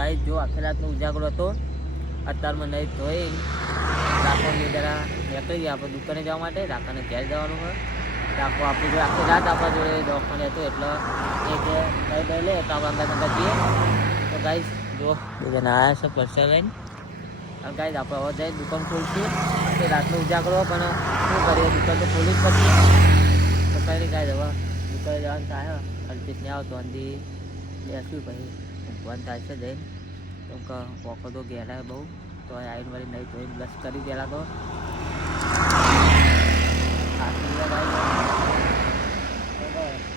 Guys જો આખી રાતનો ઉજાગરો હતો. અત્યારમાં નહીં ધોઈ રાખવાની જરા નીકળી ગયા આપણે દુકાને જવા માટે. રાખાને ઘેર જવાનું હોય. રાખો આપણી જોડે આખી રાત આપણા જોડે દવાખાને હતો એટલે એક દઈ લે તો આપણે અંદર જઈએ. તો ગાઈસ જો બીજા આવ્યા છે પરસર લઈને. અને ગાઈસ આપણે હવે જઈને દુકાન ખોલશું. તે રાતનો ઉજાગરો પણ શું કરીએ, દુકાન તો ખોલી જ પડશે. તો કઈ નહીં ગાઈસ હવે દુકાને જવાનું થાય. અલ્પેશ ને આવતો અંદી બેસ્યું પછી ઊંઘવાનું થાય છે જઈને. કેમ કે પોકો તો ઘેરાય બહુ. તો આવીને વળી નહીં ધોઈને બ્રશ કરી પહેલાં તો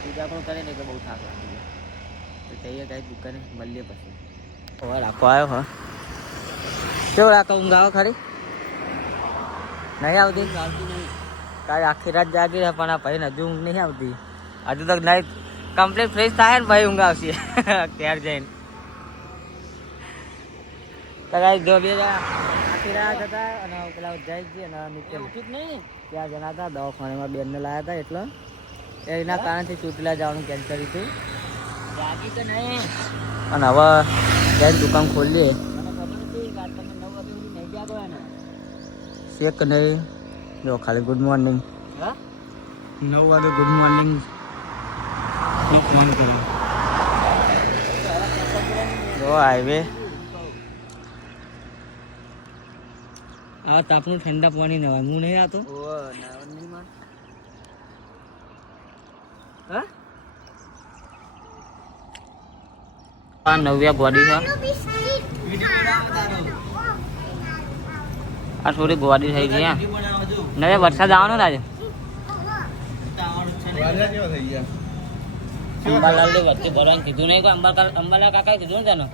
પૂજા પણ કરે ને એટલે બહુ થાક લાગી જાય. તો જઈએ કાંઈ દુકાને મળીએ પછી. હવે રાખો આવ્યો હા કેવો રાખો ઊંઘ આવો ખરી નહીં આવતી? કાંઈ આખી રાત જાગી પણ આ ભાઈ હજુ ઊંઘ નહીં આવતી. હજુ તો નહીં કમ્પ્લીટ ફ્રેશ થાય ને ભાઈ ઊંઘ આવશે ક્યારે જઈને. તો કાંઈ જો બે આખી રાત હતા અને પેલા જાય છે અને નીચે ઉઠ્યું જ નહીં. ત્યાં જણા હતા દવાખાનામાં બેનને લાવ્યા હતા એટલે એના કારણથી ચોટીલા જવાનું કેન્સલ હતું. જાગી તો નહીં અને હવે જઈને દુકાન ખોલીએ. મને ખબર નથી કે તમે 9 વાગે સુધી નહીં જાગો ને શેક નહીં. જો ખાલી ગુડ મોર્નિંગ. હા 9 વાગે ગુડ મોર્નિંગ ફોન કર્યો. જો હાઈવે આ તાપનું ઠંડા પાણી નવા હું નહીં આતો. હા નવ્યા બોડી છે. આ થોડી બોડી થઈ ગઈ. નવે વરસાદ આવવાનો ને આજે. અંબાલાલ ને વચ્ચે ભરવાનું કીધું નહીં કોઈ. અંબાલાલ કાકાએ કીધું ને તને?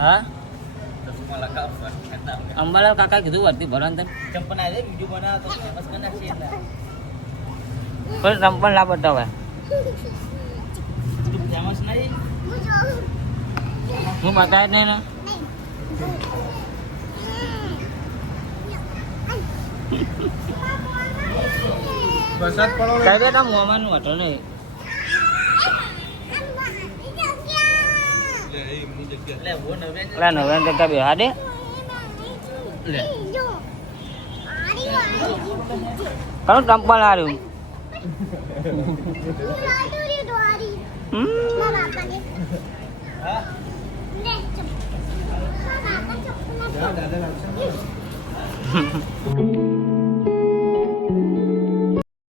હા અંબાલાલ કાકા કીધું વર્તી ભરવાનું તને. પણ ચંપલ ના બતાવે. હું બતાવે નહીં ને. કઈ બેટા મોમાનું હોટલ નહીં. નવ્યા ટકા બેહા દે. કયું ચંપલ હાર્યું?